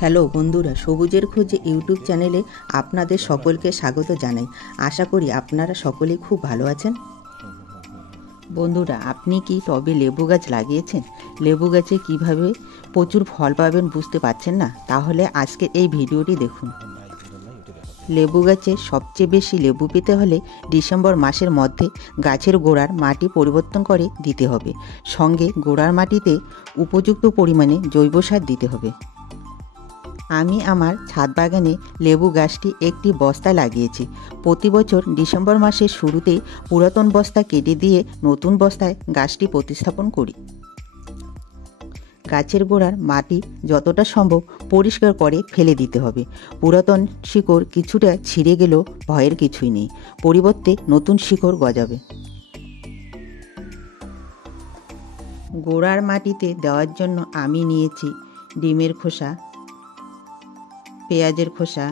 Hello বন্ধুরা, সবুজের খোঁজে ইউটিউব চ্যানেলে আপনাদের সকলকে স্বাগত জানাই। আশা করি আপনারা সকলেই খুব ভালো আছেন। বন্ধুরা, আপনি কি টবে লেবু গাছ লাগিয়েছেন? লেবু গাছে কিভাবে প্রচুর ফল পাবেন বুঝতে পারছেন না? তাহলে আজকের এই ভিডিওটি দেখুন। লেবু গাছে সবচেয়ে বেশি লেবু পেতে হলে ডিসেম্বর মাসের মধ্যে গাছের গোড়ার মাটি পরিবর্তন করে দিতে হবে। সঙ্গে গোড়ার মাটিতে উপযুক্ত পরিমাণে জৈব সার দিতে হবে। আমি আমার ছাদ বাগানে লেবু গাছটি একটি বস্তায় লাগিয়েছি। প্রতি বছর ডিসেম্বর মাসের শুরুতেই পুরাতন বস্তা কেটে দিয়ে নতুন বস্তায় গাছটি প্রতিস্থাপন করি। গাছের গোড়ার মাটি যতটা সম্ভব পরিষ্কার করে ফেলে দিতে হবে। পুরাতন শিকড় কিছুটা ছিঁড়ে গেলেও ভয়ের কিছুই নেই, পরিবর্তে নতুন শিকড় গজাবে। গোড়ার মাটিতে দেওয়ার জন্য আমি নিয়েছি ডিমের খোসা, পেঁয়াজের খোসা,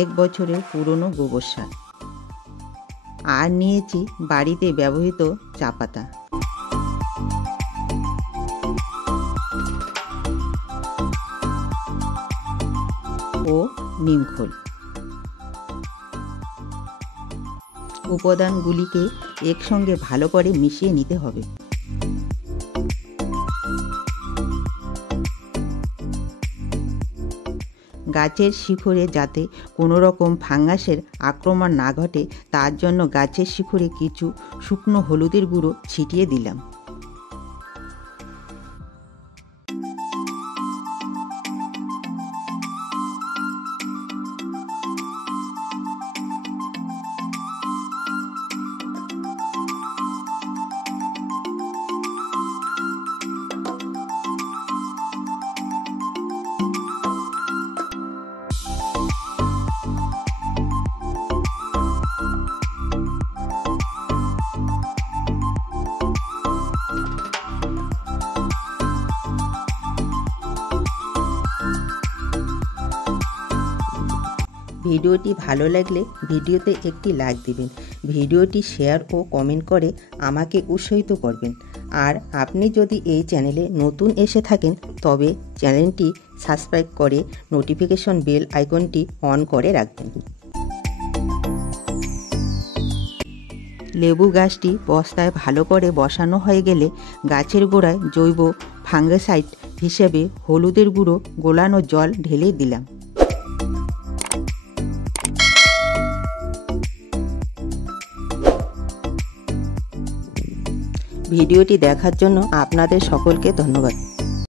এক বছরের পুরনো গোবর সার, আর নিয়েছি বাড়িতে ব্যবহৃত চা পাতা ও নিমখোল। উপাদানগুলিকে একসঙ্গে ভালো করে মিশিয়ে নিতে হবে। গাছের শিকড়ে যাতে কোনো রকম ফাঙ্গাসের আক্রমণ না ঘটে তার জন্য গাছের শিকড়ে কিছু শুকনো হলুদের গুঁড়ো ছিটিয়ে দিলাম। ভিডিওটি ভালো লাগলে ভিডিওতে একটি লাইক দিবেন, ভিডিওটি শেয়ার ও কমেন্ট করে আমাকে উৎসাহিত করবেন। আর আপনি যদি এই চ্যানেলে নতুন এসে থাকেন তবে চ্যানেলটি সাবস্ক্রাইব করে নোটিফিকেশন বেল আইকনটি অন করে রাখবেন। লেবু গাছটি বস্তায় ভালো করে বসানো হয়ে গেলে গাছের গোড়ায় জৈব ফাঙ্গিসাইড হিসেবে হলুদের গুঁড়ো গোলানো জল ঢেলে দিলাম। ভিডিওটি দেখার জন্য আপনাদের সকলকে ধন্যবাদ।